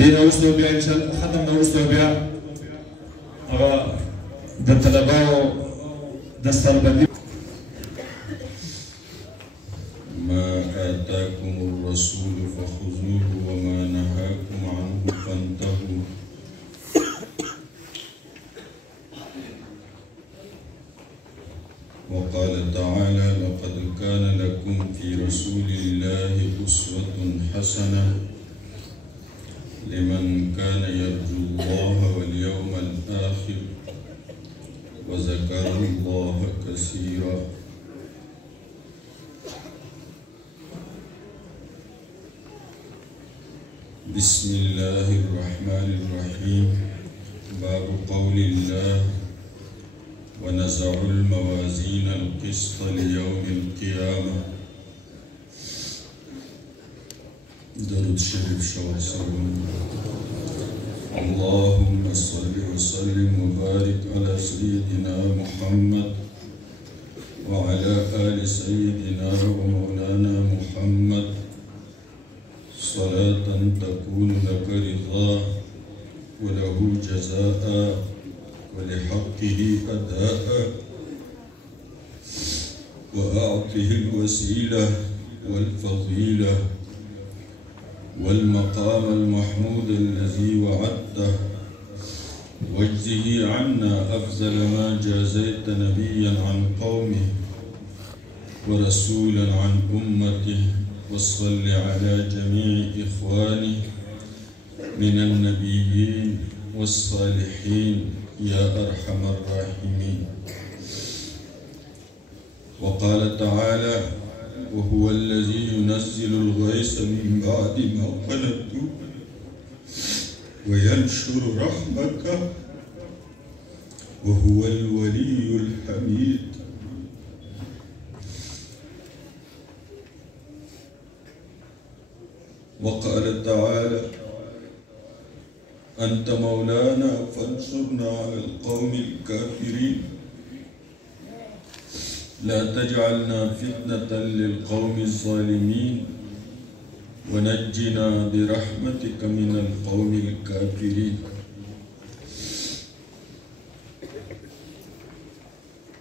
دین وروسته بیا ختم نه وروسته بیا هغه د طلباو دستربندي ما آتاكم الرسول فخذوه وما نهاكم عنه فانتهوا وقال تعالى لقد كان لكم في رسول الله أسوة حسنة لمن كان يرجو الله واليوم الآخر وذكر الله كثيرا بسم الله الرحمن الرحيم باب قول الله ونزع الموازين القسط ليوم القيامة درود شريف شوصل اللهم صل وسلم وبارك على سيدنا محمد وعلى آل سيدنا ومولانا محمد صلاة تكون لك رضا وله جزاء ولحقه أداء وأعطه الوسيلة والفضيلة والمقام المحمود الذي وعدته واجزه عنا أفضل ما جازيت نبيا عن قومه ورسولا عن أمته وصل على جميع إخوانه من النبيين والصالحين يا أرحم الراحمين وقال تعالى وهو الذي ينزل الغيث من بعد ما قنطوا وينشر رحمته وهو الولي الحميد وقال تعالى أنت مولانا فانصرنا على القوم الكافرين لا تجعلنا فتنة للقوم الظالمين ونجنا برحمتك من القوم الكافرين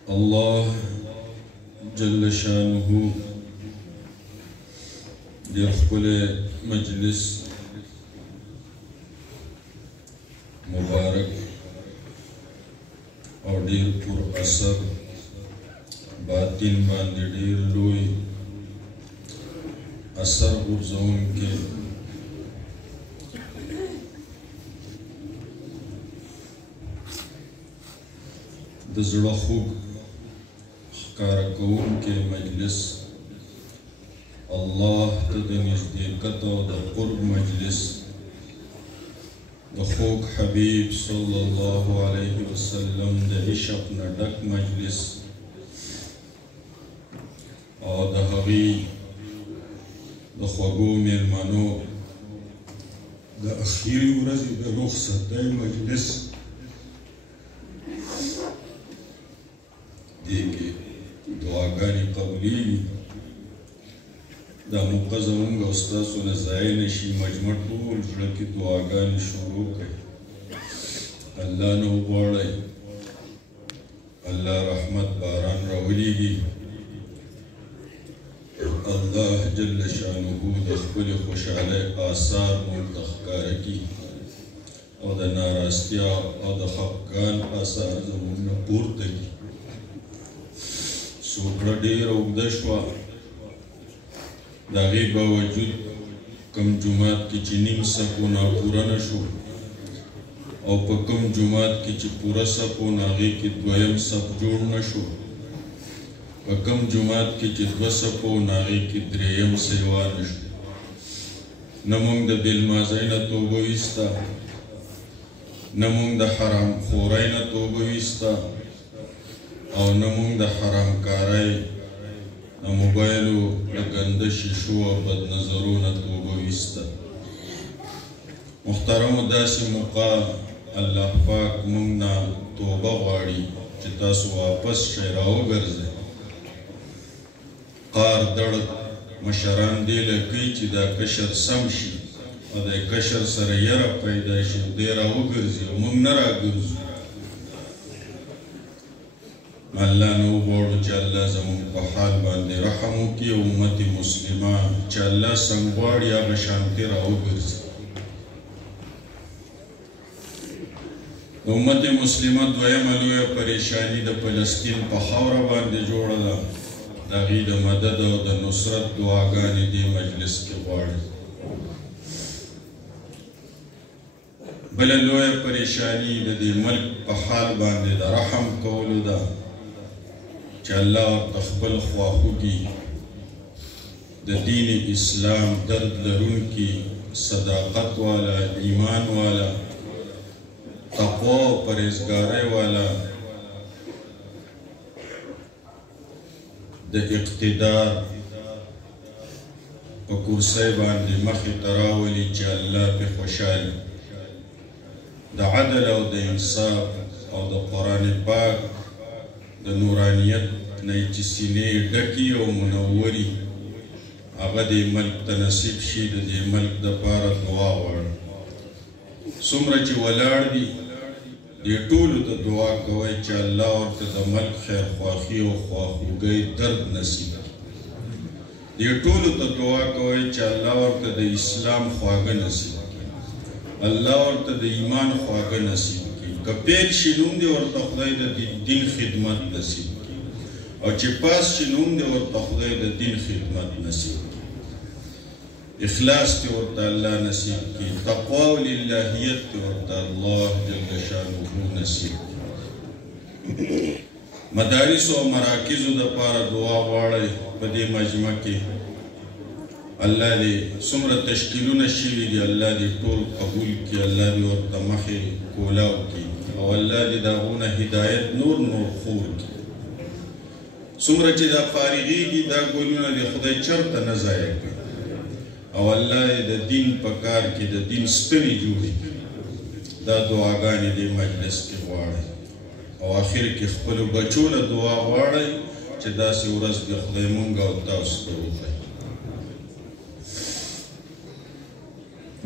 الله جل شانه يخبل مجلس مبارك اور ډیر پر اثر باطن باندې ډیر لوی اثر غورځون کې د زړه خوږ ښکاره کوونکی مجلس الله ته د نزدېکت او د قرب مجلس د خوږ حبیب صلی الله علیه وسلم د عشق نه ډک مجلس او د هغې د خوږو مېلمنو د اخري ورځې د رخصتۍ مجلس دې کې دعاګانې قبلېږي دا موقع زمونږ او ستاسو نه ضایع نه شي مجمع ټول زړه کې دعاګانې شروع کړئ الله نه وغواړئ الله رحمت باران راولېږي الله جل شانه د خپلې خوشحالۍ آثار موږ ته ښکاره کړي او د ناراستیا او د خفګان آثار زموږ نه پورته کړي سوکړه ډېره اوږده شوه د هغې باوجود کوم جومات کې چې نیم صف و ناپوره نه شو او په کوم جومات کې چې پوره صف و نو هغې کې دویم صف جوړ نه شو په کوم جومات کې چې دوه صف و نو هغې کې درېیم سیوا نه شو نه موږ د بېلمازۍ نه توبه ویسته نه موږ د حرام خورۍ نه توبه ویسته او نه موږ د حرامکارۍ د موبایلو له ګنده شیشو او بد نظرو نه توبه ویسته محترمو داسې موقع الله پاک موږ نه توبه غواړي چې تاسو واپس شئ راوګرځئ قار دړ مشران دې له کوي چې دا کشر سم شي او د کشر سره یره پیدا شي دی راوګرځي او موږ نه راګرځو الله نو غواړو چې الله زموږ په حال باندې رحم وکړي او امت مسلمه چې الله څنګه غواړي هغه شانتې راوګرځي امت مسلمه دویمه لویه پریشاني د فلسطین په خاوره باندې جوړه ده د هغې د مدد او د نصرت دعاګانې دې مجلس کې غواړي بله لویه پریشاني د دې ملک په حال باندې د رحم کولو ده چې الله ورته خپل خواخوږي د دین اسلام درد لرونکي صداقت والا ایمان والا تقوا او پرهیزګارۍ والا د اقتدار په کرسۍ باندې مخې ته راولي چې الله پې خوشحال د عدل او د انصاف او د قرآن پاک د نورانیت نه چې سینې ډکي او منوري هغه دې ملک ته نصیب شي د دې ملک دپاره دعا غواړم څومره چې ولاړ دي دې ټولو ته دعا کوئ چې الله ورته د ملک خیرخواهي او خواخوږۍ درد نصیب کړي دې ټولو ته دعا کوئ چې الله ورته د اسلام خواږه نصیب کړي الله ورته د ایمان خواږه نصیب کړي که پیل شي نوم دې ورته خدای د دین خدمت نصیب کړي او چې پاس شي نوم دې ورته خدای د دین خدمت نصیب کړي اخلاص ته ورته الله نصیب کړي تقوا او للهیت ته ورته الله جل شانه نصیب کړي مدارس او مراکزو دپاره دعا غواړئ په دې مجمع کې الله دې څومره تشکیلونه شوي دي الله دې ټول قبول کړي الله دې ورته مخې کولاو کړي او الله دې د هغو نه هدایت نور خور کړي څومره چې دا فارغېږي دا ګلونه دې خدای چرته نه ضایع کړي او الله د دین په کار کې د دین ستنې جوړې دا دعاګانې دې مجلس کې غواړئ او آخر کې خپلو بچو له دعا غواړئ چې داسې ورځ دې خدای مونږ او تاسو ته وښایي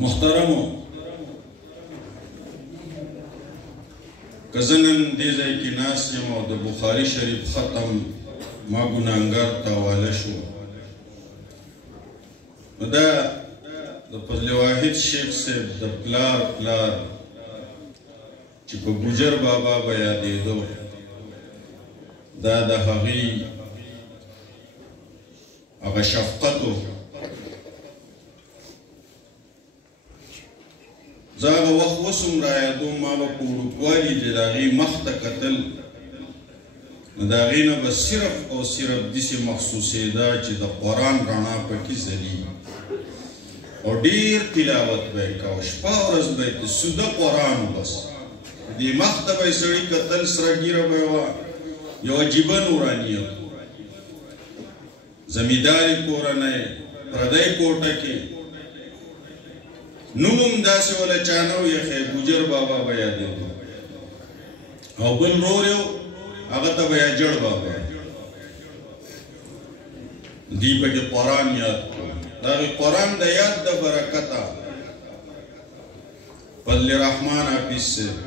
محترمو که زه نن دې ځای کې ناست یم او د بخاري شریف ختم ما ګناهګار ته حواله شو نو دا د فضل واحد شیخ صاحب د پلار چې په ګوجر بابا به یادېدو دا د هغې هغه شفقت و زه هغه وخت اوس هم رایادوم ما به په وړوکوالي چې د هغې مخ ته کتل نو د هغې نه به صرف او صرف داسې محسوسېده چې د قرآن رڼا پکې ځلېږي او ډېر تلاوت به یې کوه شپه ورځ به یې سوده قرآن بس دې مخ ته به یې سړي کتل سره ږیره به یې وه یو عجیبه نورانیت زمینداري کورنۍ پردی کوټه کې نوم هم داسې وله چا نه و ایښی ګوجر بابا به یادېدو او بل رور یو هغه ته به یې جړ بابا دی پکې قرآن یاد کړو د هغې قرآن د یاد د برکته فضل رحمان حافظ صاحب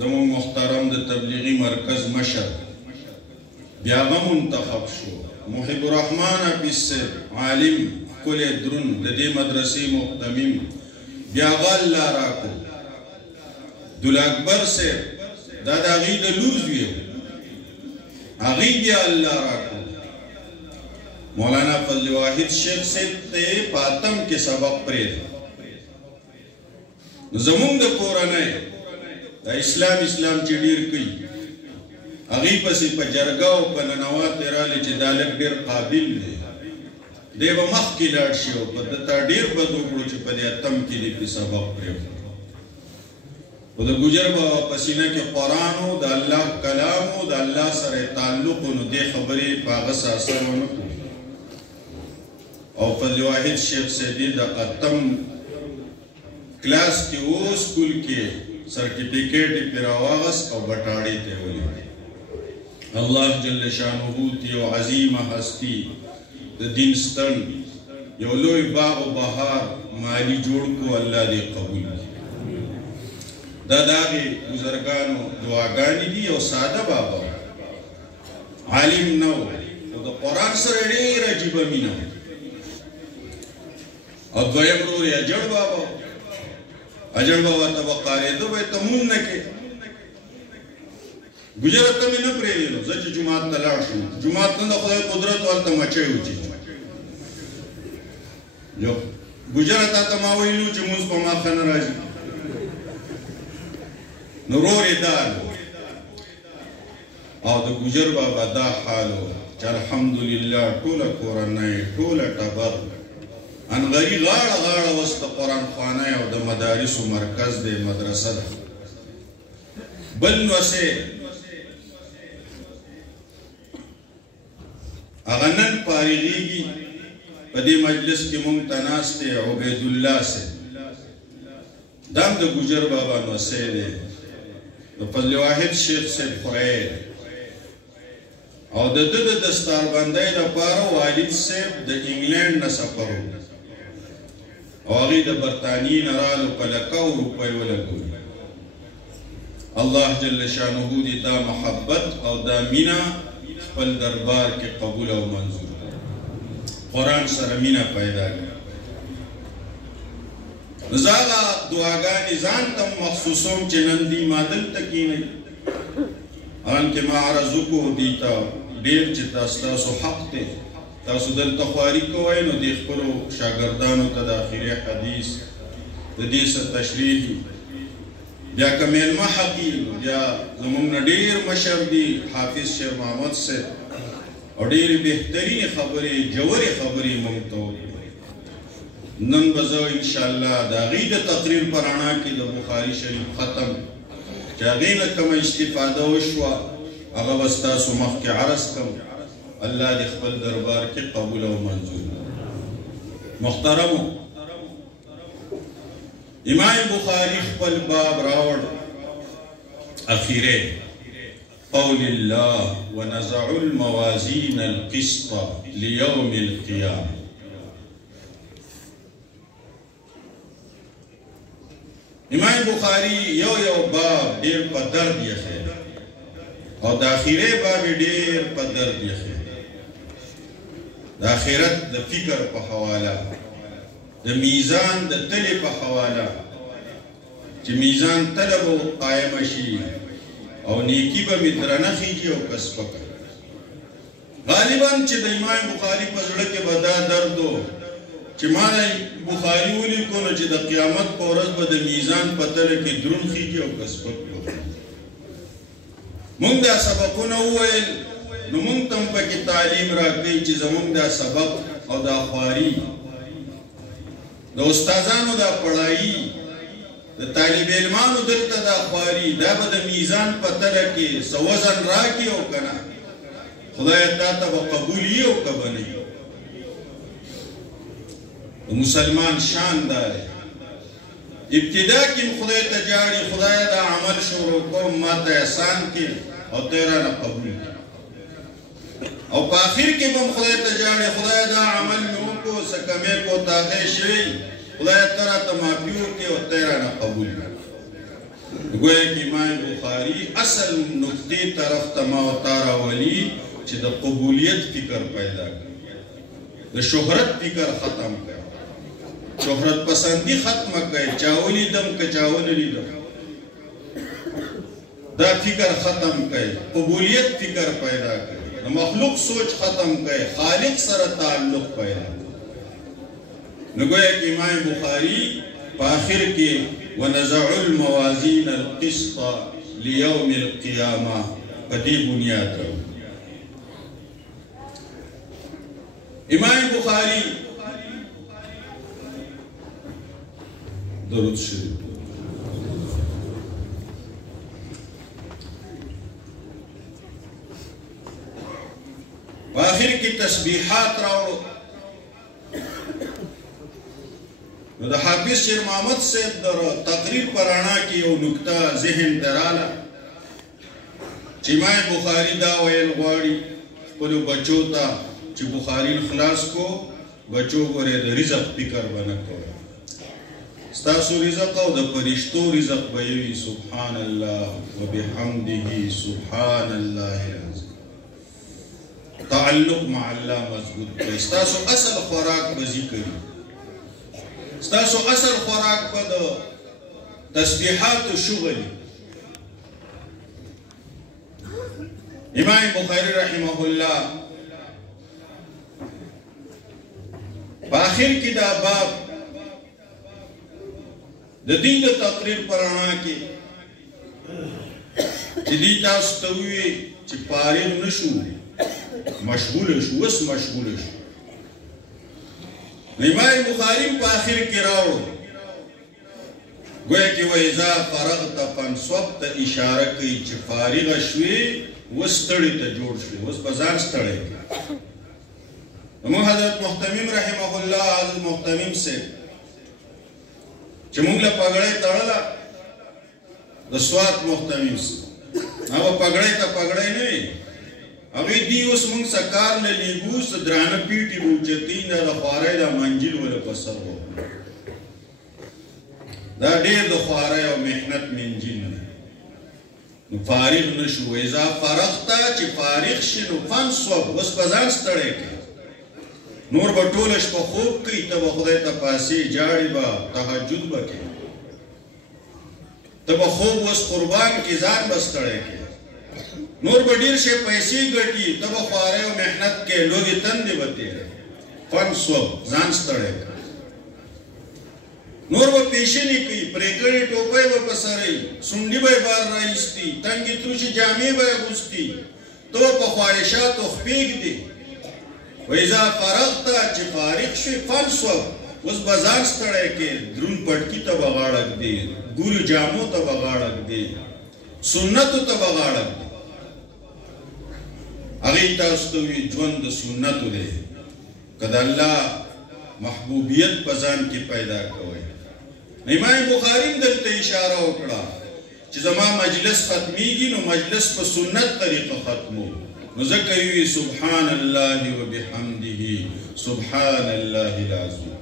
زموږ محترم د تبلیغي مرکز مشر بیا هغه منتخب شو محب الرحمن حافظ صاحب عالم ښکلی دروند د دې مدرسې محتمم بیا هغه الله راکړو دلاکبر صاحب دا د هغې د لور زوی و هغې بیا الله راکړو مولانا فضل واحد شیخ صاحب ته په اتم کې سبق پرېږده نو زموږ د کورنۍ دا اسلام چې ډېر کوي هغې پسې په جرګه او په ننوات یې راغلی چې دا لږ ډېر قابل دی دی به مخکې لاړ شي او په ده ته ډېر بد وکړو چې په دې اتم کې دې پې سبق پرېږده خو د ګوجر بابا په سینه کې قرآن و د الله کلام و د الله سره تعلق و نو دې خبرې په هغه څه اثر ونه کړو او فضل واحد شیخ صاحب د اتم کلاس کې و سکول کې سرټیفیکیټ یې پرې راواغست او بټاړې ته یې ولیکه الله جل شانه ته یو عظیمه هستي د دین ستن یو لوی باغ و بهار مالی جوړ کو الله دې قبول کړي دا د هغې بزرګانو دعاګانې دي. یو ساده بابا عالم نه و او د قرآن سره ډېر عجیبه مینه او دویم ورور یې اجړ بابا اجړ بابا ته به قارېده به یې تموم نه کې ګجرات ته مې نه پرېږدو زه چې جومات ته لاړ شم جومات نه د خدای قدرت هلته مچۍ وچې یو ګجرات ته ما ویلو چې مونځ په ما ښه نه راځي نو ورور یې دا او د ګجر بابا دا حال و چې الحمدلله ټوله کورنۍ ټوله ټبر انغري غاړه غاړه اوس د قرآن خوانۍ او د مدارسو مرکز دی مدرسه ده بل نوسې هغه نن فارغېږي په دې مجلس کې مونږ ته ناست دی عبیدالله صاحب دا هم د ګجر بابا نوسې دی د فضل واحد شیخ صاحب خوری او د ده د دستاربندۍ لپاره والد صاحب د انګلینډ نه سفر و او هغوی د برطانیې نه رالو په لکو روپۍ ولګولي الله جل شانه دې دا محبت او دا مینه خپل دربار کې قبول او منظور قرآن سره مینه پیدا کړي نو زه هغه دعاګانې ځان ته مخصوصوم چې نن دي ما دلته کښېنئ حالانکې ما عرض وکړو دې ته ډېر چې تاسو حق دی تاسو دلته خواري کوئ نو دې خپلو شاګردانو ته د آخري حدیث د دې څه تشریح بیا که میلمه حقي بیا زموږ نه ډېر مشر دي حافظ شیخ محمد صاحب او ډېرې بهترینې خبرې جوړې خبرې موږ ته وکړي نن به زه انشاءالله د هغې د تقریر په رڼا کې د بخاري شریف ختم چې هغې نه کومه استفاده وشوه هغه به ستاسو مخکې عرض کړم الله دې خپل دربار کې قبول او منظور محترمو امام بخاری خپل باب راوړ اخیره قول الله ونزع الموازين القسط ليوم القيامه امام بخاری یو باب ډېر په درد یې او د اخیره باب ډېر په درد یې د آخرت د فکر په حواله د میزان د تلې په حواله چې میزان تله به قایمه شي او نیکي به مې درنه خیږي او که سپکه غالبا چې د امام بخاري په زړه کې به دا درد و چې ما بخاري ولیکو نو چې د قیامت په ورځ به د میزان په تله کې دروند خیږي او که سپک مونږ دا سبقونه وویل نو مونږ ته هم پکې تعلیم راکوي چې زمونږ دا سبق او دا خواري د استادانو دا پړایي د طالب علمانو دلته دا خواري دا به د میزان په تله کې څه وزن راکړي او که نه خدای تا ته به قبول یي او که به نه یي د مسلمان شان دا دی ابتدا کې خدای ته جاړي خدای دا عمل شروع کوم ما ته احسان کې او ته رانه قبول کړي او په آخر کې به هم خدای ته جاړي خدای دا عمل مې وکړو څه کمې کوتاهۍ شوي خدای ته راته معافي وکړي او ته رانه قبول کړي گویا کې امام بخاري اصل نقطې طرف ته ما او تا راولي چې د قبولیت فکر پیدا کړي د شهرت فکر ختم کړي شهرت پسندی ختم کړي چا ولیدم که چا ونه لیدم دا فکر ختم کړي قبولیت فکر پیدا کړي د مخلوق سوچ ختم کړي خالق سره تعلق پیدا کړي نو گویا کې امام بخاري په آخر کې ونزع الموازین القسط لیوم القیامه په دې بنیاد امام بخاري درود شریف په آخر کې تسبیحات راوړو نو د حافظ شیر محمد صاحب د تقریر پر رڼا کې یو نکته ذهن ته راله چې امام بخاري دا ویل غواړي خپلو بچو ته چې بخاري خلاص کو بچو ګورې د رزق فکر به نه کوئ ستاسو رزق او د فرشتو رزق به وي سبحان الله وبحمده سبحان الله العظیم تعلق مع الله مضبوط کړئ ستاسو اصل خوراک به ذکر وي ستاسو اصل خوراک به د تسبیحات و شغل امام بخاری رحمه الله په آخر کې دا باب د دین د تقریر پر رڼا کې چې دې تاسو ته ووایي چې فارغ نه شو مشغوله شو اوس مشغوله شو امام بخاري په آخر کې راوړو گویا کې وایذا فرغت فانصب ته اشاره کوي چې فارغ شوې اوس ستړي ته جوړ شوې اوس په ځان ستړی نو حضرت محتمم رحمه الله حضرت محتمم سے چې موږ له پګړۍ تړله د سوات محتمم سے هغه پګړۍ ته پګړۍ نه وي هغې دي اوس موږ سکار له لیګو څه درانه پیټې به اوچتي نه د خوارۍ دا منجیل وله په سر وکړو دا ډېر د خوارۍ او محنت منجیل نه نو فارغ نه شو اذا فرغته چې فارغ شي نو فانصب اوس په ځان ستړی کړي نور به ټوله شپه خوب کوي ته به خدای ته پاسې جاړې به تهجد به کوې ته به خوب اوس قربان کې ځان به ستړی کوې نور به ډېر شی پیسې ګټي ته به خوارۍ او محنت کې لوږې تندې به تېرې فانصب ځان ستړی کړه نور به پیشنې کوي پرې کړې ټوپۍ به په سر وي سونډي به یې بار راایستي تنګې تروشې جامې به یې اغوستي ته به په خواهشاتو خپې ږدې وإذا فرغت چې فارغ شوې فانصب اوس به ځان ستړی کې دروند پټکي ته به غاړه ږدې ګورو جامو ته به غاړه ږدې سنتو ته به غاړه ږدې هغې تاسو ته وي ژوند د سنتو دی که د الله محبوبیت په ځان کې پیدا کوئ امام بخاري دلته اشاره وکړه چې زما مجلس ختمیږي نو مجلس په سنت طریقه ختمو نو ځکه وي سبحان الله وبحمده سبحان الله العظیم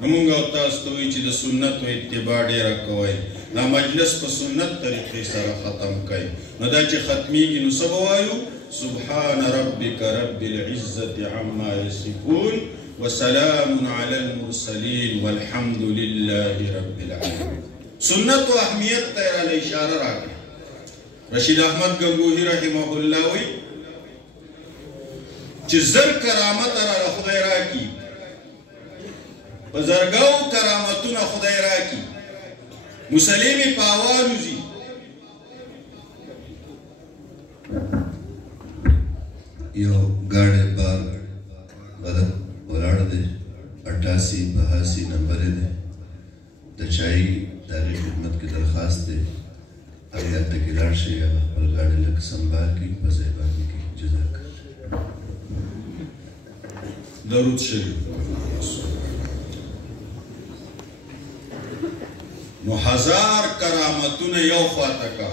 نو موږ او تاسو ته وایي چې د سنتو اتباع ډېره کوئ دا مجلس په سنت طریقې سره ختم کړئ نو دا چې ختمیږي نو څه به وایو سبحان ربك رب العزة عما يصفون وسلام على المرسلين والحمد لله رب العالمين سنت و اهمیت ته یې اشاره راکړه رشید احمد گنگوهی رحمه الله وی چې زر کرامت را خدای راکړي په زرګاو کرامتونه خدای راکړي مسلمي په اوالوزي یو ګاډی بار بدن ولاړ دی 88-82 نمبر دی د چای د هغې خدمت کې درخواست دی هغې هلته کې لاړ شي هغه خپل ګاډی لږ سنبال کړي په ځای باندې کړي جزاک درود شریف نو هزار کرامتونه یو خواته کا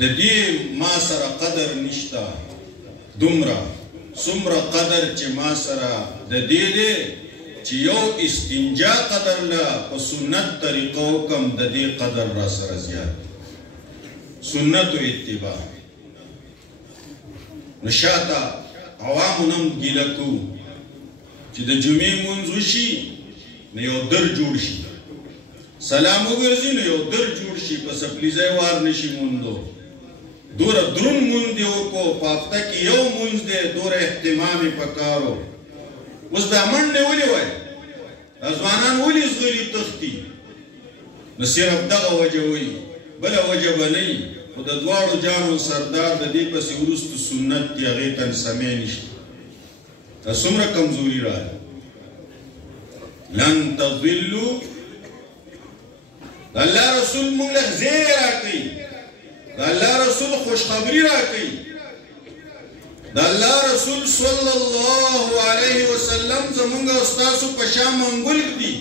د دې ما سره قدر نشته دومره څومره قدر چې ما سره د دې دی چې یو استنجا قدر له په سنت طریقه وکړم د دې قدر را سره زیات سنتو اتباع نو شاته عوامو نم ګیله کوو چې د جمعې لمونځ وشي نو یو در جوړ شي سلام وګرځي نو یو در جوړ شي په سپلیځی وار نشي موندو دوره درون مونږ دی وکړو په هفته کې یو مونځ دی دوره اهتمام یې پکار و اوس دا منډې ولې وایي دا ځوانان ولې زغري تښتي نو صرف دغه وجه وایي بله وجه به نه وي خو د دواړو جانو سردار د دې پسې وروستو سنت دی هغې ته سمې نشته دا څومره کمزوري راغله لن تضلوا د الله رسول مونږ له ځای راکوي د الله رسول خوشخبری راکوي د الله رسول صلی الله علیه وسلم زمونږ او ستاسو په شا منګول ږدي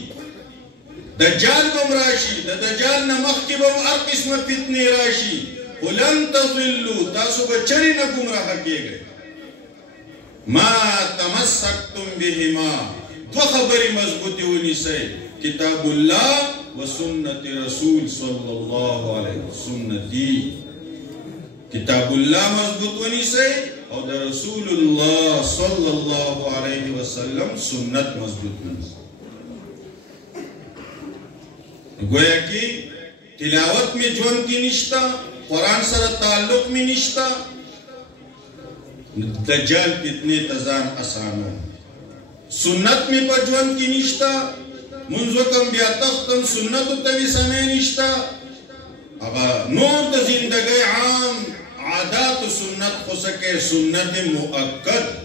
دجال به هم راشي د دجال نه مخکې به هم هر قسمه فتنې راشي خو لن تضلوا تاسو به چرې نه ګمراه کېږئ ما تمسکتم بهما دو خبری مضبوطی ونیسی کتاب اللہ و سنت رسول صلی اللہ علیہ سنتی کتاب اللہ مضبوط ونیسی اور دا رسول اللہ صلی اللہ علیہ وسلم سنت مضبوط ونیسی گویا کی تلاوت میں جون کی نشتا قرآن سر تعلق میں نشتا دجال کتنے تزان آسانو سنت میں پجون کی نشتا منزو کم بیا تختم سنت تبی سمے نشتا اگا نور دا زندگی عام عادات سنت خسکے سنت مؤکد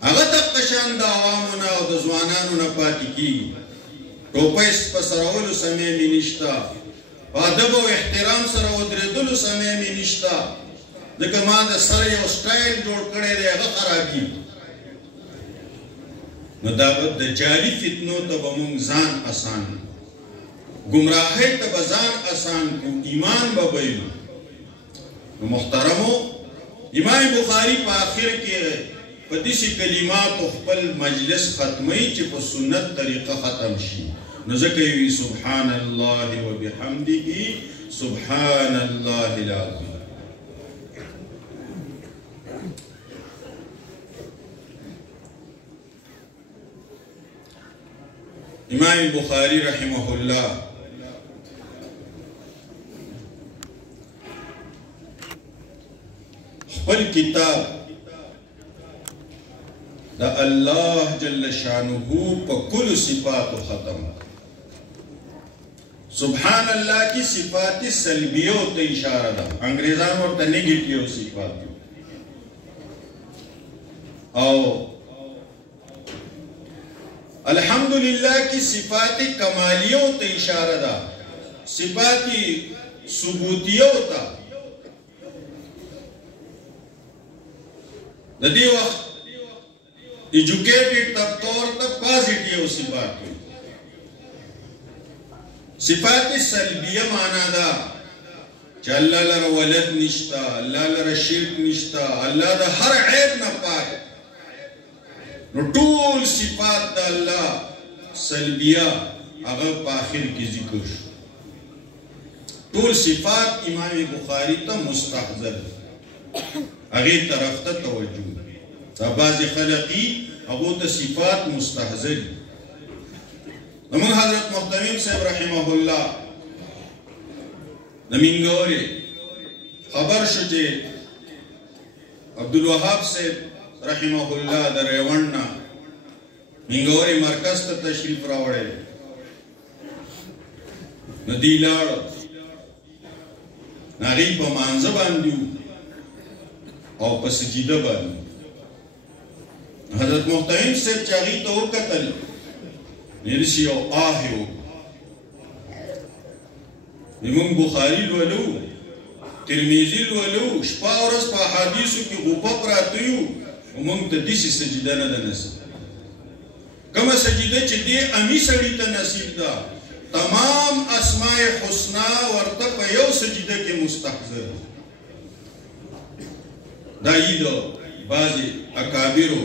اگا تک قشان دا عوامنا و دا زوانانو نپاتی کی ٹوپیس پسرولو سمے میں نشتا ادب و احترام سر و دردلو سمے میں نشتا دکا ما دا سر یو سٹائل جوڑ کڑے دے اگا خرابی ندابت دا جالی فتنو تا بمونگ زان آسان گمراہی تا بزان آسان کو ایمان ببیلو محترمو امام بخاری پا آخر کے پتیسی کلمات و خپل مجلس ختمی چی پا سنت طریقہ ختم شی نزکیوی سبحان اللہ و بحمدی سبحان اللہ العظیم امام بخاری رحمہ اللہ خپل کتاب دا اللہ جل شانہو پا کل صفات ختم سبحان اللہ کی صفات سلبیوں تا اشارہ دا انگریزان اور تا نیگیٹیو صفات او الحمدللہ کی صفات کمالیوں تا اشارہ دا صفات ثبوتیوں تا دا دی وقت ایجوکیٹڈ تب طور تا پازیٹیو صفات صفات سلبیہ مانا دا چا اللہ لر ولد نشتا اللہ لر شرک نشتا اللہ دا ہر عیب نہ پائے نو طول صفات دا اللہ سلبیہ اگر پاخر کی ذکر طول صفات امام بخاری تا مستحضر اگر طرف تا توجہ تا بعض خلقی اگر تا صفات مستحضر نمون حضرت محتمیم صاحب رحمہ اللہ نمینگوری خبر شجے عبدالوہاب صاحب رحمہ اللہ در ریوننا منگوری مرکز تا تشریف راوڑے ندی لار ناغی پا مانزہ باندیو او پا سجیدہ باندیو حضرت محتمیم صاحب چاگی تو قتل نیرسی او آہیو امام بخاری لولو ترمیزی لولو شپا ورس پا حدیثو کی غوپا پراتیو امام تا دیسی سجدہ ندا نصیب کما سجدہ چی دی امی سڑی تا نصیب دا تمام اسماء حسنہ ورطا پا یو سجدہ کے مستحضر دائی دا بازی اکابرو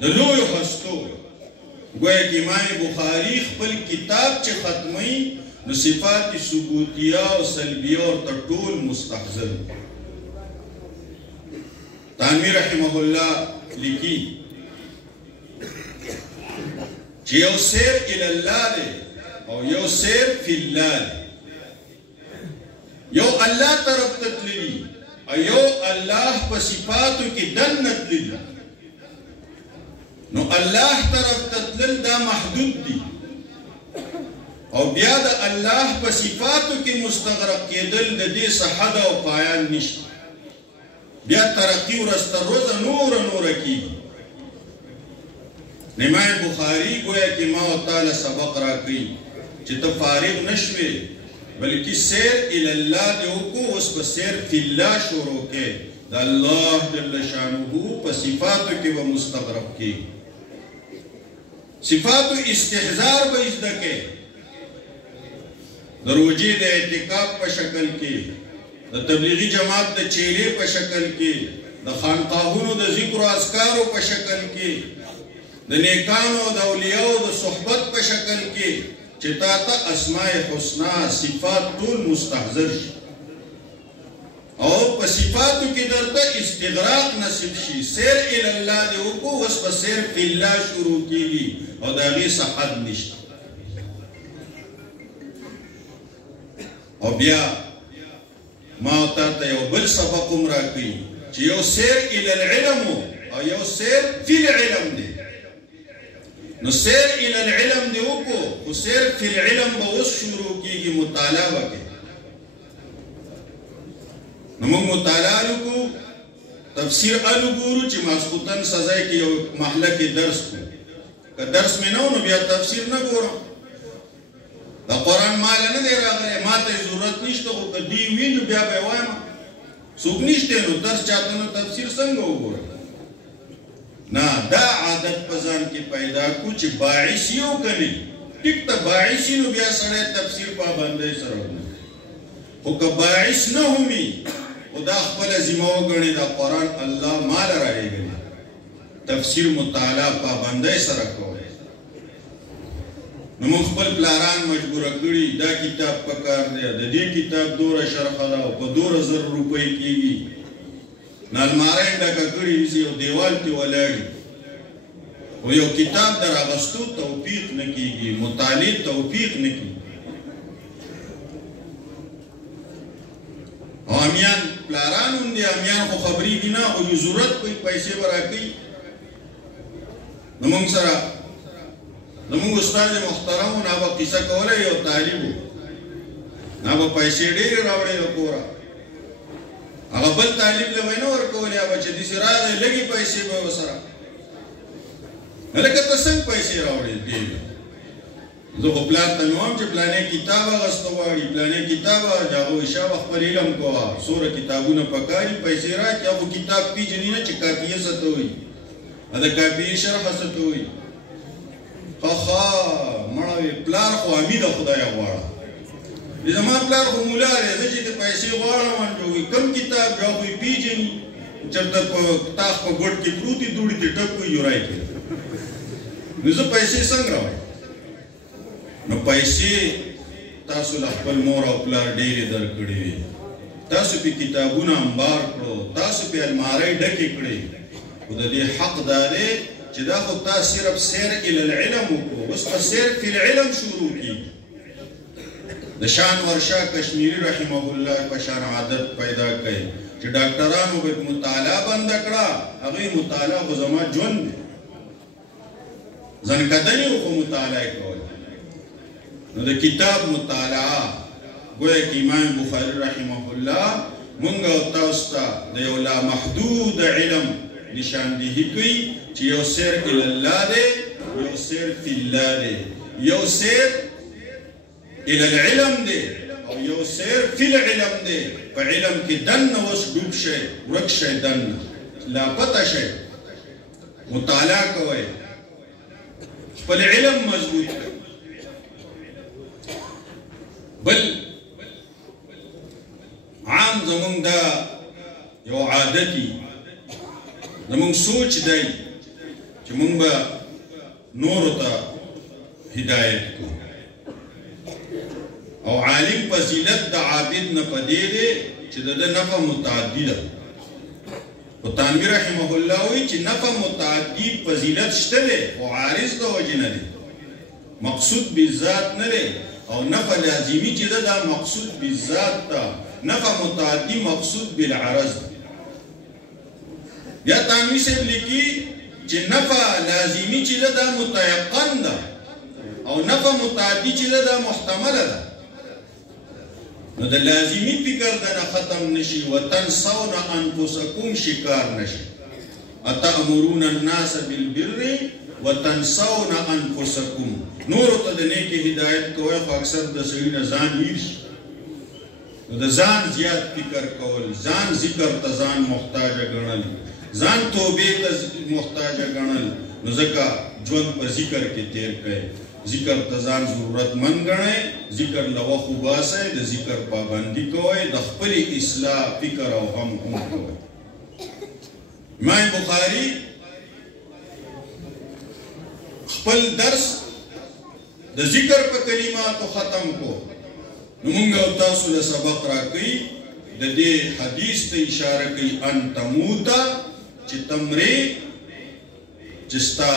دلوی خستو گویا کہ امام بخاری خپل کتاب چی ختمی نو صفات ثبوتیہ و سلبیہ اور تطول مستحضر تانوی رحمہ اللہ لکی چی یو سیر الاللہ دے اور یو سیر فی اللہ دے یو اللہ طرف تطلیلی اور یو اللہ پا صفاتو کی دن نتلیلی نو اللہ طرف تطلل دا محدود دی اور بیا دا اللہ پا صفاتو کی مستغرق کی دل دا دی صحد و پایان نشت بیا ترقی و رستروز نور کی امام بخاری گویا کہ ماں تعالی سبق را کری چی تا فارغ نشوے بلکہ سیر الاللہ دیو کو اس پا سیر فی اللہ شروع کے دا اللہ جل شانہو پا صفاتو کی و مستغرق کی صفات استحضار با ازدکے در وجی دا اعتقاب پا شکل کی دا تبلیغی جماعت دا چیلے پا شکل کی د خانقاهونو د ذکر او اذکارو په شکل کې د نیکانو د اولیاءو د صحبت په شکل کې چې تا ته اسماء حسنا صفات ټول مستحضر شي او په صفاتو کې درته استغراق نصیب شي سیر الی الله دې وکړو اوس په سیر فی الله شروع کېږي او د هغې څه حد نشته او بیا ما تا ته یو بل سبق هم راکوي چې یو سیر الی العلم او یو سیر فی العلم دی نو سیر الی العلم دی وکړو خو سیر فی العلم به اوس شروع کېږي مطالعه به کوي نو موږ مطالعه وکړو تفسیر وګورو چې ماسخوتن سزای کې یو محله کې درس کوو که درس مې نه و نو بیا تفسیر نه ګورم د قرآن مال نه دی راغلی ما ته ضرورت نشته خو که دوی وي نو بیا به یې وایم څوک نشته نو درس چاته نو تفسیر څنګه وګورم نه دا عادت په ځان کې پیدا کړو چې باعث یو کني ټیک ته باعث نو بیا سړی تفسیر پابندۍ سره وکړي خو که باعث نه همي او دا خپله ذمه وګڼي دا قرآن الله ما له رالیږلی تفسیر مطالعه پابندۍ سره کوئ نو موږ خپل پلاران مجبوره کړي دا کتاب پکار دی د دې کتاب دوره شرخه ده او په 2000 روپۍ کېږي نو الماره یې ډکه کړي یو دیوال کې ولاړي او یو کتاب در اغوستو توفیق نه کېږي مطالعې توفیق نه کېږي او امیان پلاران هم دي امیان خو خبرېږي نه خو یو ضرورت کوي پیسې به راکوي نو موږ سره زموږ استاد محترم و هغه کیسه کوله یو طالب و هغه پیسې ډېرې راوړې د کوره هغه بل طالب له به یې نه ورکولې هغه چې داسې راغی لږې پیسې به یې ورسره هلکه ته څنګه پیسې راوړې ډېرې زه خو پلار ته مې وایم چې پلانې کتاب اخیسته غواړي پلانې کتاب د هغوی شابه خپل علم کوه څومره کتابونه پکار دي پیسې راکړي هغه کتاب پېژني نه چې کاپیه څه ته وایي د کاپیې شرحه څه ته وایي خا مړه وي پلار خو حمید خدای غواړه زما پلار خو مولا دی زه چې د پیسې غواړم وایي کوم کتاب د هغوی پېژني چېرته په تاخ په ګوټ کې پروت دي دوړې دې ټک وي یورای کې نو زه پیسې څنګه راوړم نو پیسې تاسو له خپل مور او پلار ډېرې درکړې وي تاسو پې کتابونه انبار کړو تاسو پې المارۍ ډکې کړې خو د دې حق دا دی چې دا خو تا صرف سیر الی العلم وکړو اوس په سیر فی العلم شروع کېږي د شان ورشا کشمیری رحمه الله په شان عادت پیدا کړي چې ډاکټرانو به مطالعه بنده کړه هغوی مطالعه خو زما ژوند دی ځنکدنې خو مطالعه کول نو د کتاب مطالعه گویا کې امام بخاري رحمه الله مونږ او تاسو ته د یو لامحدود علم نشاندهی کوي چې یو سیر الی الله دی یو سیر فی الله دی یو سیر الی العلم دی او یو سیر فی العلم دی په علم کې دننه اوس ډوب شئ ورک شئ دننه لاپته شئ مطالعه کوئ خپل علم مضبوط کړئ بل عام زمونږ دا یو عادتي زمونږ سوچ دی چې مونږ به نورو ته هدایت کوو او عالم فضیلت د عابد نه په دې دی چې د ده نفع متعدي ده خو تانوي رحمه الله وایي چې نفع متعدي فضیلت شته دی خو عارض د وجې نه دی مقصود بالذات نه دی او نفع لازمي چې ده دا مقصود بالذات ده نفع متعدي مقصود بالعرض بیا تانوي صاحب لیکي چې نفع لازمي چې ده دا متيقن ده او نفع متعدي چې ده دا محتمله ده نو د لازمي فکر دنه ختم نشي وتنسون انفسکم شکار نشي اتأمرون الناس بالبر وتنسون انفسکم نور ته د نیکی هدایت کوي خو اکثر د سړي نه ځان هیر شي د ځان زیات فکر کول ځان ذکر ته ځان محتاجه ګڼل ځان توبې ته محتاجه ګڼل نو ځکه ژوند په ذکر کې تیر کړئ ذکر ته ځان ضرورتمند ګڼئ ذکر له وخت وباسئ د ذکر پابندي کوئ د خپلې اصلاح فکر او غم هم کوئ امام بخاری خپل درس د ذکر په کلماتو ختم کو نو موږ او تاسو له سبق راکړي د دې حدیث ته اشاره کوي ان تموتا چې تمرې چې ستا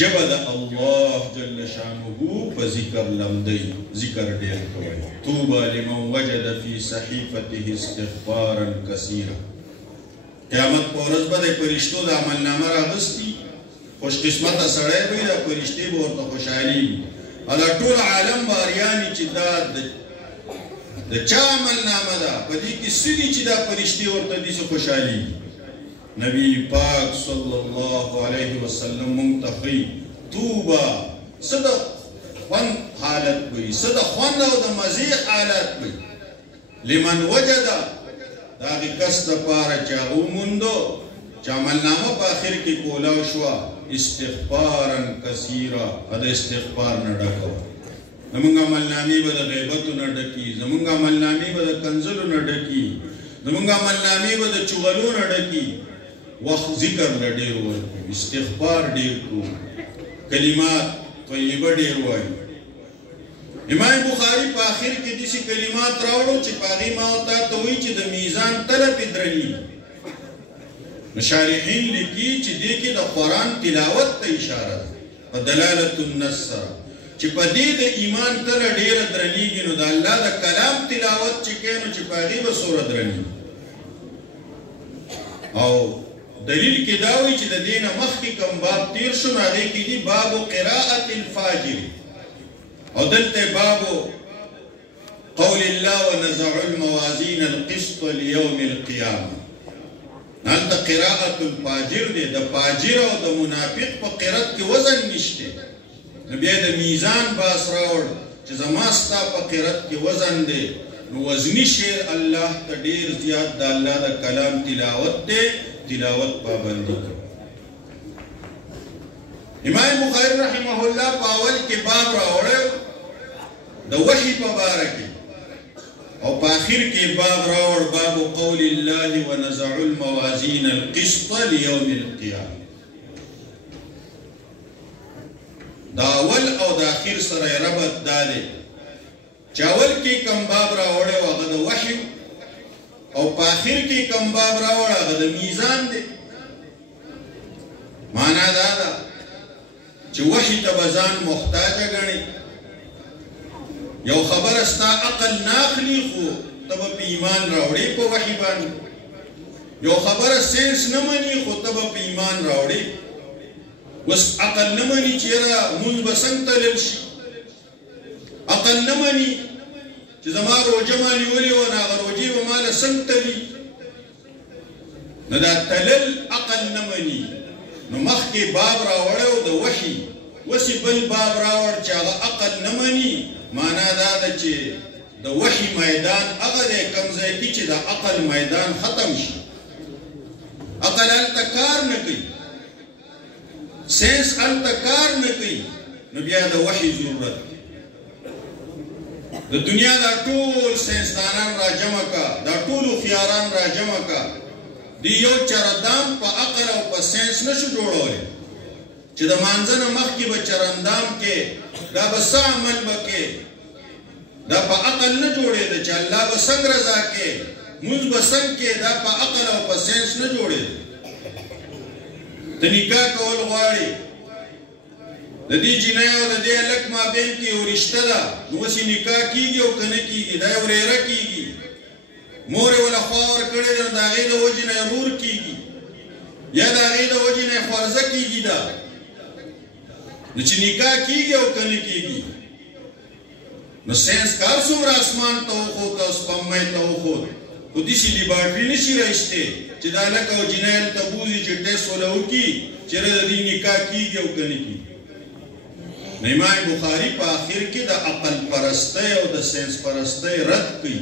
جبل الله جل شانه په ذکر لمدی ذکر ډیر کوي طوبى لمن وجد في صحيفته استغفارا كثيرا قیامت په ورځ باندې فرشتو د عملنامه راغستي خوش قسمته سړی وي دا فرشتي به ورته خوشحالي او دا ټول عالم باریاني چې دا د چا عملنامه ده په دې کې څه دي چې دا فرشتي ورته داسې خوشحالي نبی پاک صلی الله علیه وسلم مونږ ته ښیي طوبه څه د خوند حالت وي څه د خوند او د مزې حالت وي لمن وجده د هغې کس دپاره چې هغه وموندو چې عملنامه په آخر کې کولاو شوه استغفارا کثیرا د استغفار نه ډکه وه زمونږ عملنامې به د غیبتو نه ډکي زمونږ عملنامې به د کنځلو نه ډکي زمونږ عملنامې به د چغلو نه ډکي وخت ذکر له ډېر ورکړو استغفار ډېر کړو کلمات طیبه ډېر وایو امام بخاری په آخر کې داسې کلمات راوړو چې په هغې ما ورته ته وایي چې د میزان تله پې درني شارحین لیکي چې دې کې د قرآن تلاوت ته اشاره ده په دلالت النص سره چې په دې د ایمان تله ډېره درنېږي نو د الله د کلام تلاوت چې کوي نو چې په هغې به څومره درنېږي او دلیل کې دا وایي چې د دې نه مخکې کوم باب تیر شو نو هغې کې دي باب قراءة الفاجر او دلته باب قول الله ونزع الموازين القسط ليوم القيامة هلته قراءة الفاجر دی د فاجر او د منافق په قرات کې وزن نشته نو بیا د میزان باس راوړ چې زما ستا په قرات کې وزن دی نو وزنی شی الله ته ډېر زیات د الله د کلام تلاوت دی تلاوت پابندي کوي امام بخاری رحمه الله په اول کې باب راوړی د وحی په باره کې او په آخر کې باب راوړ باب قول الله ونزع الموازین القسط لیوم القیامة دا اول او د آخر سره ربط دا دی چې اول کې کوم باب راوړی و هغه د وحی او په آخر کې کوم باب راوړ هغه د میزان دی معنا دا ده چې وحی ته به ځان محتاجه ګڼي یو خبره ستا عقل ناخلي خو ته به په ایمان راوړې په وحی باندې یو خبره سینس نه مني خو ته به په ایمان راوړې اوس عقل نه مني چې یاره مونځ به څنګه تلل شي عقل نه مني چې زما روژه ما نیولې وه نو هغه روژې به ما له څنګه تلي نو دا تلل عقل نه مني نو مخکې باب راوړی و د وحي وسې بل باب راوړ چې هغه عقل نه مني معنا دا ده چې د وحي میدان هغه دی کوم ځای کې چې د عقل میدان ختم شي عقل هلته کار نه کوي سینس هلته کار نه کوي نو بیا د وحي ضرورت دی د دنیا دا ټول سینسدانان را جمع کا دا ټول هوښیاران را جمع کا دی یو چردام په عقل او په سینس نشو جوړولی چې د مانځه نه مخکې به چرندام کې دا به څه عمل به کې دا په عقل نه جوړېده چې الله به څنګه رضا کې مونځ به څنګه کې دا په عقل او په سینس نه جوړېده ته نکاح کول غواړې د دې جنۍ او د دې هلک مابین کې یو رشته ده نو اوس یې نکاح کېږي او که نه کېږي دا یو ریره کېږي مور یې وله خوا ورکړې ده نو د هغې د وجې نه رور کېږي یا د هغې د وجې نه خوارزه کېږي ده نو چې نکاح کېږي او که نه کېږي نو ساینس کار څومره اسمان ته وښود او سپوږمۍ ته وښود خو داسې لیبارټري نه شي رایستې چې دا هلک او جنۍ هلته بوځي چې ټیسټ وله وکړي چېرې د دې نکاح کېږي او که نه کېږي امام بخاری په آخر کې د عقل پرستی او د ساینس پرستی رد کوي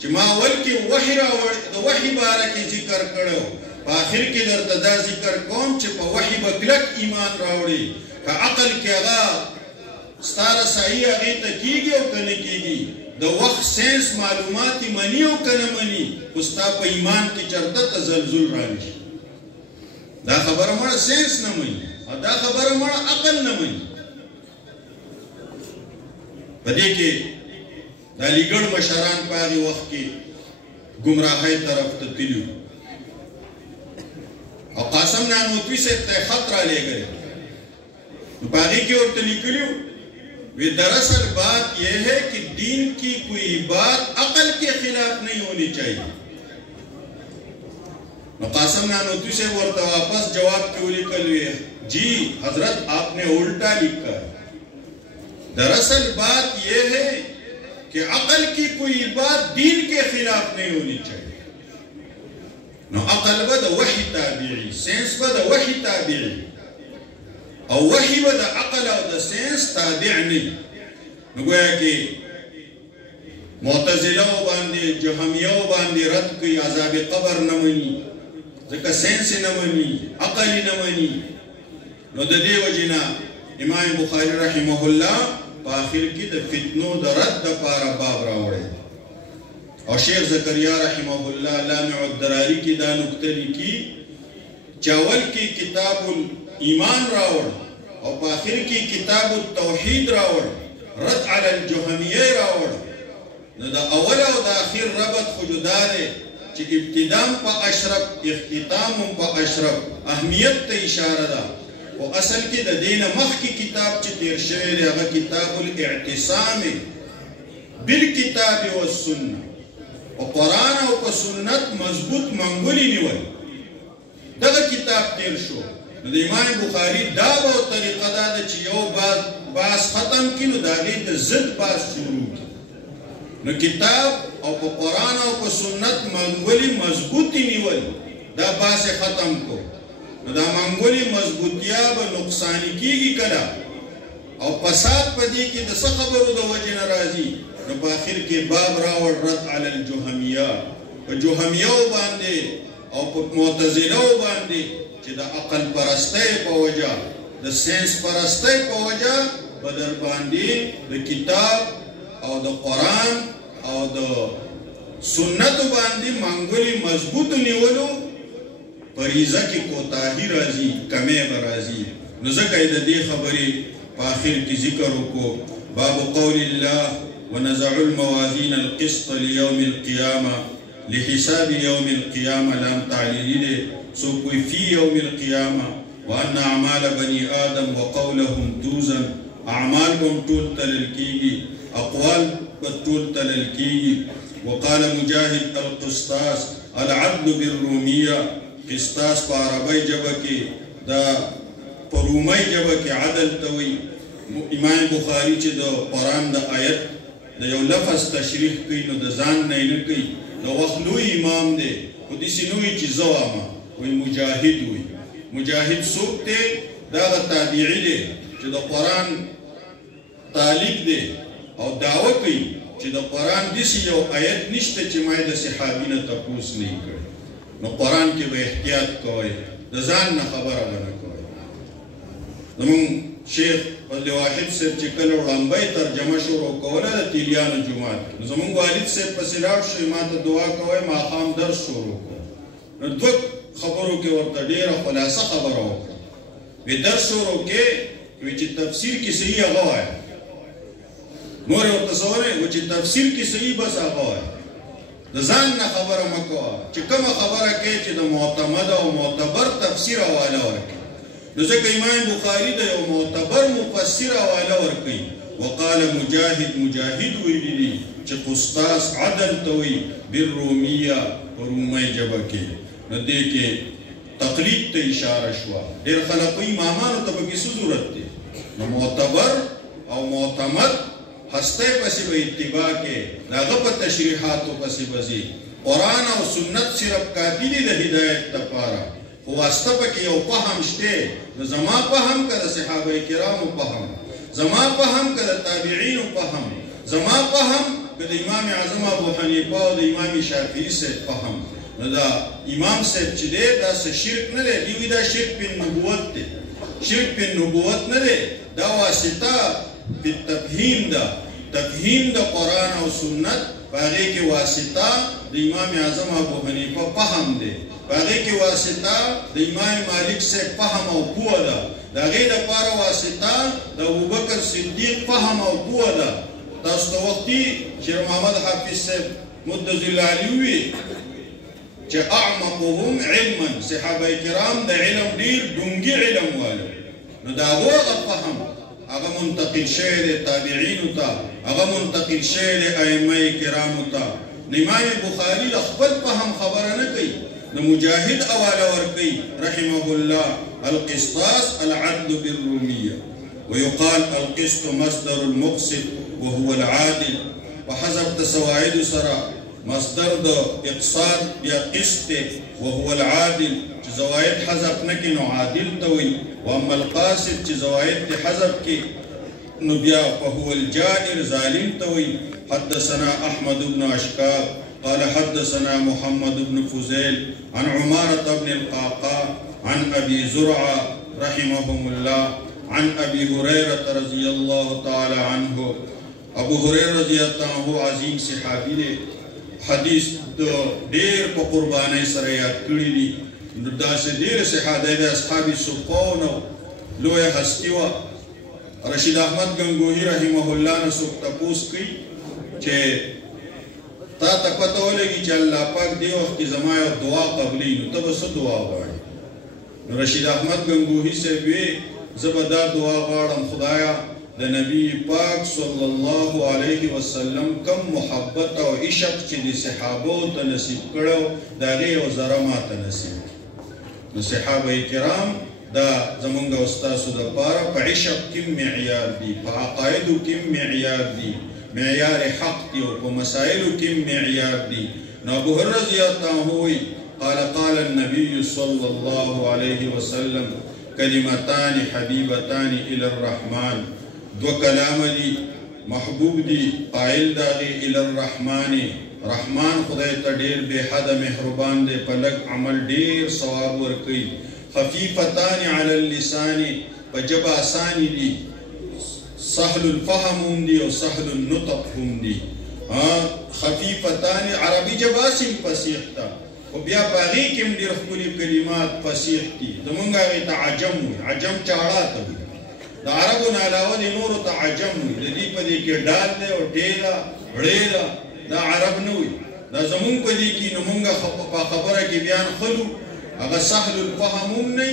چې ما اول کې وحی راوړ د وحی باره کې ذکر کړی په آخر کې درته دا ذکر کوم چې په وحی به کلک ایمان راوړي که عقل کې هغه ستا رسایي هغې ته کېږي او که نه کېږي د وخت ساينس معلومات مني او کنه مني خو ستا په ایمان کې چرته تزلزل رانشي دا خبره مړه ساينس نه مني او دا خبره مړه عقل نه مني په دې کې د علیګړ مشران په هغه وخت کې گمراهۍ طرف ته تللي او قاسم نانوتوي صاحب ته خط را لېږلی نو په هغې کې ورته لیکلي وی دراصل بات یہ ہے کہ دین کی کوئی بات عقل کے خلاف نہیں ہونی چاہیے نو قاسم نانوتوی سے ورطا واپس جواب کیوں لکھل ہوئے جی حضرت آپ نے الٹا لکھا ہے دراصل بات یہ ہے کہ عقل کی کوئی بات دین کے خلاف نہیں ہونی چاہیے نو عقل بدا وحی تابعی سینس بدا وحی تابعی او وحی با دا عقل او دا سینس تابع نہیں نگویا کہ معتزلہ باندے جہمیہ باندے رد کی عذاب قبر نمانی ذکر سینس نمانی عقل نمانی نو دا دے وجنا امام بخاری رحمہ اللہ پا آخر کی دا فتنو دا رد دا پارا باب راوڑے اور شیخ زکریہ رحمہ اللہ لامع الدراری کی دا نکتری کی چاول کی کتاب ایمان راوڑ اور پاخر کی کتاب التوحید راوڑ رد علی الجہمیہ راوڑ دا اول او دا آخر ربط خجدارے چی ابتدام پا اشرف اختتام پا اشرف اہمیت تا اشارہ دا و اصل کی دا دین مخ کی کتاب چی تیر شویر اگا کتاب الاعتصام بالکتاب والسنہ و قرآن و پا سنت مضبوط منگولی نیوئی دا کتاب تیر شو نو دا امام بخاری دا با طریقہ دا چی یو باز ختم کی نو دا غیر دا زد باز شروع کی نو کتاب او پا قرآن او پا سنت منگولی مضبوطی نیول دا باز ختم کو نو دا منگولی مضبوطیا با نقصانی کی گی کلا او پساد پا دی کی دا سخبرو دا وجه نرازی نو پا آخر کے باب راوڑ رد علی الجہمیہ پا جہمیہ باندے او پا معتزلہ باندے چی دا عقل پرستے پا وجہ دا سینس پرستے پا وجہ بدر باندی دا کتاب او دا قرآن او دا سنت باندی منگولی مضبوط نیولو پریزہ کی کوتاہی رازی کمی برازی نزکہ دا دی خبری پا آخر کی ذکروں کو باب قول اللہ ونزع الموازین القسط لیوم القیامہ لحساب یوم القیامہ لام تعلیلی دے سو کوئی فی یوم القیامہ وَأَنَّ أَعْمَالَ بَنِي آدَمْ وَقَوْلَهُمْ تُوزَنْ اعمال بم طول تللکیگی اقوال بطول تللکیگی وقال مجاہد القسطاس العدل بالرومیہ قسطاس پا عربی جبکی دا پرومی جبکی عدل توی امام بخاری چی دا قرآن دا آیت دا یو لفظ تشریح کئی نو دا زان نینو کئی دا وخلوی امام دے خودی سنوی چی زواما وی مجاہد ہوئی مجاہد سوک دے دا تابعی دے چی دا قرآن طالب دے او دعوی کئی چی دا قرآن دیسی یو آیت نشتے چی مائی دا صحابین تپوس نہیں کر نو قرآن کے با احتیاط کوئی دا زان نا خبر آگانا کوئی نمون شیخ فضل واحد سے چکل رنبائی ترجمہ شروع کولا دا تیلیان جماعت نمون والد سے پسیلاک شو امات دعا کوئی ماقام درس شروع کوئی نو دو خبروں کے ورطا دیر خلاصہ خبر ہوگا وی درس شروع کے وی چی تفسیر کی صحیح اغاو ہے نوری ورطا سورے وی چی تفسیر کی صحیح بس اغاو ہے دا زان نا خبر مکوا چی کم خبر کے چی دا معتمد و معتبر تفسیر حوالا ورکی نزک امام بخاری دا یو معتبر مفسر حوالا ورکی وقال مجاہد ویلی دی چی قسطاس عدل توی بالرومیہ رومی جبکی ندے کے تقلید تا اشارہ شوا دیر خلقوی مامانو تبکی صورت دے معتبر او معتمد ہستے پسی با اتباع کے لاغب تشریحاتو پسی بزی قرآن او سنت صرف کافی دی دا ہدایت تپارا خواستا پا کی یو پہم شتے زما پہم کا دا صحابہ کرامو پہم زما پہم کا دا تابعینو پہم زما پہم کا دا امام اعظم ابو حنیفہ و دا امام شافعی سے پہم دا امام صاحب چی دے دا سا شرک ندے دیوی دا شرک پی نبوت دے شرک پی نبوت ندے دا واسطہ پی تفہیم دا تفهیم د قرآن او سنت باغی کی واسطه د امام اعظم ابو حنیفه فهم دی باغی کی واسطه د امام مالک سے فهم او قوه ده داغی د پاره واسطه د ابوبکر صدیق فهم او قوه ده تاسو ته وختي شیر محمد حافظ سے مدذ الله علیوی چې اعمقهم علما صحابه کرام د علم ډیر ډونګي علم والو نو دا هغه فهم هغه منتقل شعر تابعین ته هغه منتقل شعر ائمه کرام ته امام بخاری خپل فهم خبره نه کوي نو مجاهد حواله ورکوي رحمه الله القسطاس العدل بالروميه ويقال القسط مصدر المقسط وهو العادل وحسب تسواعد سرا مصدر د اقصاد بیا قسط وهو العادل چې زواید حذف نکي نو عادل ته وي واما القاصد چې زواید ته حذف کی نو بیا فهو الجائر ظالم ته وي حدثنا احمد بن اشکار قال حدثنا محمد بن فضيل عن عمارة بن القعقاع عن ابي زرعه رحمهم الله عن ابي هريره رضي الله تعالى عنه ابو هريره رضي الله عنه عظیم صحابي دی حدیث ډیر په قربانۍ سره یاد کړی دي نو داسې ډیر صحابه د اصحاب صفون لوی هستی و رشید احمد گنگوهی رحمه الله نو څوک تپوس کوي چې تا ته پته ولګي چې الله پاک دی وخت زما یو دعا قبلې نو ته څه دعا غواړې نو رشید احمد گنگوهی سے وی زبدا دعا غواړم خدایا د نبی پاک صلی الله علیه وسلم کم محبت او عشق چې د صحابو ته نصیب کړو دا غي او زره ما ته نصیب نو صحابه کرام دا زمونږ استاد د پاره په عشق کې معیار دي په عقاید کې معیار دي معیار حق دي او په مسائل کې معیار دي نو ابو هريره رضی الله عنه قال قال النبي صلى الله عليه وسلم كلمتان حبيبتان الى الرحمن دو کلام دی محبوب دی قائل داغی الى الرحمن رحمان خدای ته ډیر بے حد مهربان دی په لږ عمل ډیر ثواب ورکوي خفیفتان علی اللسان په ژبه اساني دي سهل الفهم هم دي او سهل النطق هم دي خفیفتان عربي ژبه سیم فصیح ده او بیا باغی کې هم ډیر ښکلي کلمات فصیح دي زمونږ هغې ته عجم وي عجم چاړه ته وي د عربو نه علاوه د نورو ته عجم وي د دې په دې کې ډال دی او ډېله وړېله دا عرب نه وي دا زمونږ په دې کې نو مونږ په خبره کې بیان خلو هغه سهل الفهم هم نه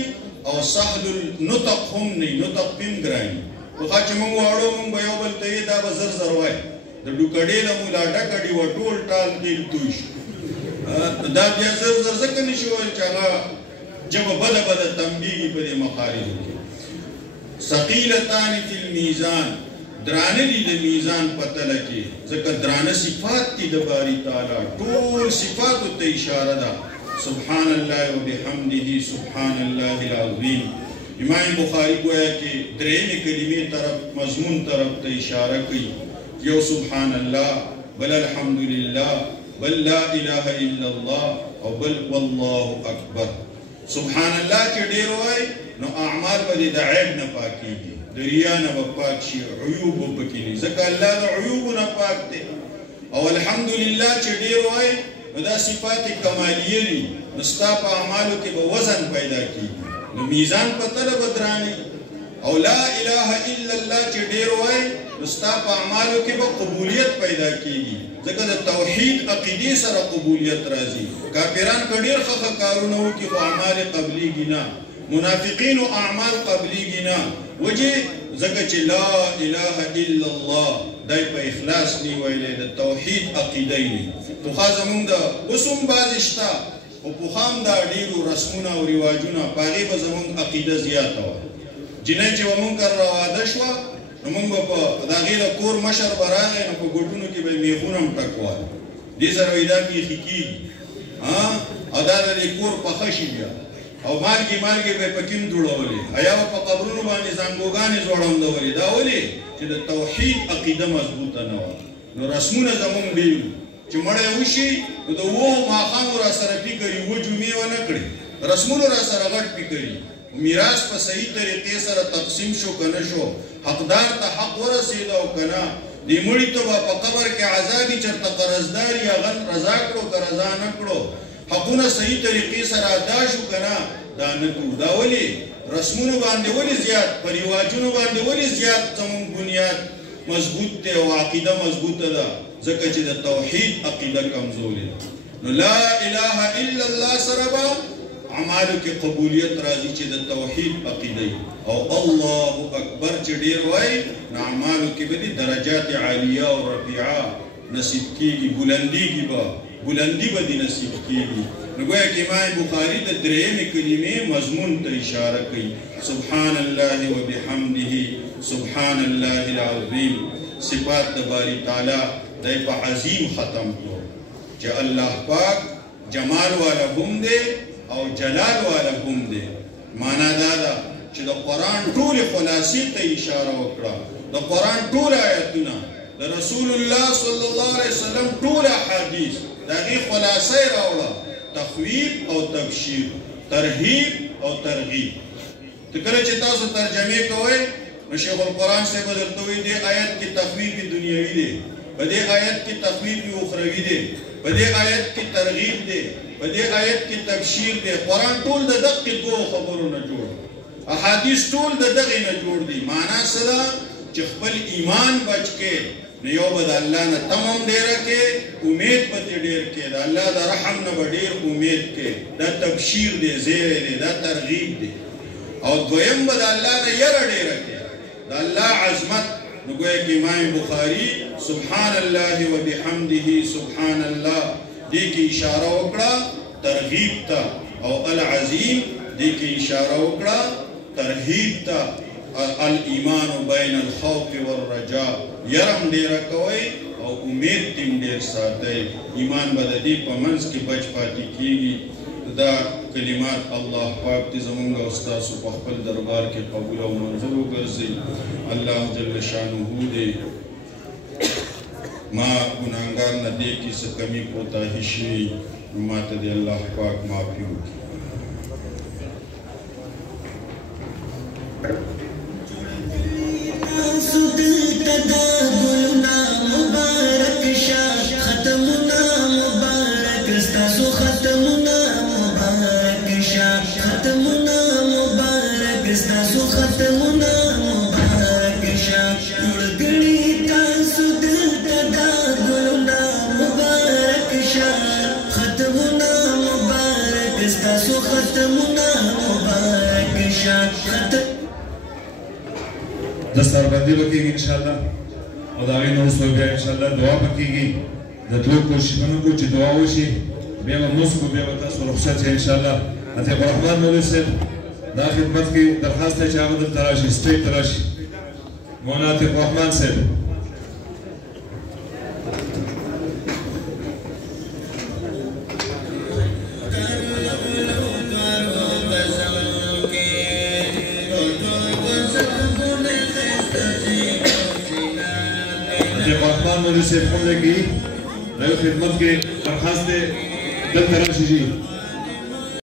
او سهل النطق هم نه نطق پیم ګراني پخوا چې مونږ واړو مونږ به یو بل ته یې دا به زر زر وایي د ډوکډېله مو لا ډکډي و ټول ټال تیل توی شو دا بیا زر زر ځکه نه شي ویل چې هغه ژبه بده بده تنبیهي په دې مخارجو کې ثقيلتان في الميزان درانه دي د میزان پتله کې ځکه درانه صفات دي د باری تعالی ټول صفات ته اشاره ده سبحان الله وبحمده سبحان الله العظیم امام بخاری گویا کې درېمې کلمې طرف مضمون طرف ته اشاره کوي یو سبحان الله بل الحمدلله بل لا اله الا الله او بل والله اکبر سبحان الله چې ډیر وای نو اعمال به د عیب نه پاکيږي د ریا نه به پاک شي عیوب به پکې نه ځکه الله د عیوب نه پاک دی او الحمدلله چې ډیر وای نو دا صفات کمالیه دي نو ستا په اعمالو کې به وزن پیدا کیږي نو میزان په طرف دراني او لا اله الا الله چې ډیر وای نو ستا په اعمالو کې به قبولیت پیدا کیږي ځکه د توحید عقیدې سره قبولیت راځي کافران ډیر ښه کارونه وکړي خو اعمال قبلیږي نه منافقین او اعمال قبلیږي نه وجه ځکه چې لا اله الا الله دای په اخلاص دی ویلې د توحید عقیده دی خو زمونږ د وسوم بازشتا او په خام دا ډیرو رسمونه او رواجونه پاره به زمونږ عقیده زیاته و جنې چې مونږ را واده شو نو مونږ په دا غیر کور مشر برانه نو په ګټونو کې به میخونم ټکوال دې سره وېدا کې خکی ادا د کور په خشي بیا او مارګي به پکیم جوړولې ایا په قبرونو باندې زنګوګانې جوړوندولې دا ولې چې د توحید عقیده مضبوطه نه و نو رسمونه زمونږ دی چې مړی وشي نو د وو ماښام را سره فکري و جمعې ونه کړي رسمونه را سره غټ فکري میراث په صحیح طریقې سره تقسیم شو کنه شو حقدار ته حق ورسید او کنه دی مړي ته به په قبر کې عذابي چېرته قرضدار یا غن رضا کړو که رضا نه کړو حقونه صحیح طریقې سره ادا شو که نه دا نه کوو دا ولې رسمونو باندې ولې زیات په رواجونو باندې ولې زیات زموږ بنیاد مضبوط دی او عقیده مضبوطه ده ځکه چې د توحید عقیده کمزورې ده نو لا اله الا الله سره به اعمالو کې قبولیت راځي چې د توحید عقیده او الله اکبر چې ډېر وایي نو اعمالو کې به دي درجات عالیه او رفیعه نصیب کېږي بلندي به دي نصیب کېږي نو ګویا کې امام بخاري د درېیمې کلمې مضمون ته اشاره کوي سبحان الله وبحمده سبحان الله العظیم صفات د باری تعالی دی په عظیم ختم کړو چې الله پاک جمال والا هم دی او جلال والا هم دی معنا دا ده چې د قرآن ټولې خلاصې ته اشاره وکړه د قرآن ټول آیتونه د رسول الله صلی الله علیه وسلم ټول احادیث د هغې خلاصه یې راوړه تخویف او تبشیر ترهیب او ترغیب ته کله چې تاسو ترجمې کوئ نو شیخ القرآن صاحب درته وایي دې آیت کې تخویف دنیوي دی په دې آیت کې تخویف اخروي دی په دې آیت کې ترغیب دی په دې آیت کې تبشیر دی قرآن ټول د دقې دوو خبرو نه جوړ احادیث ټول د دغې نه جوړ دي معنا څه ده چې خپل ایمان بچ کې نو یو به د الله نه تمم ډېره کې امید به دې ډېر کې د الله د رحم نه به ډېر امید کې دا تبشیر دی زیری دی دا ترغیب دی او دویم به د الله نه یره ډېره کې د الله عظمت نو ګویا کې امام بخاري سبحان الله وبحمده سبحان الله دې کې اشاره وکړه ترغیب ته او العظیم دې کې اشاره وکړه ترهیب ته الایمان بین الخوف والرجاء یرم ډېره کوئ او امید تیم ډېر ساتئ ایمان به د دې په منځ کې بچ پاتې کېږي دا کلمات الله پاک دې زموږ او ستاسو په خپل دربار کې قبول او منظور وګرځي الله جل شانه دې ما ګناهګار نه دې کې څه کمي کوتاهي شوي نو ماته دې الله پاک معافي وکړي دستار بندی بکیږي ان شاء الله او دا غي نو سو بیا ان شاء الله دعا بکیږي د دوه کوششونو کو چې دعا وشي بیا موږ کو بیا تاسو رخصت ان شاء الله عطیق الرحمن مولوی صاحب دا خدمت کې درخواست ته چاغه د تراشي سټیټ تراشي مولانا عطیق الرحمن صاحب مولوی صاحب کوم لګي د خدمت کې درخواست ده د تراشي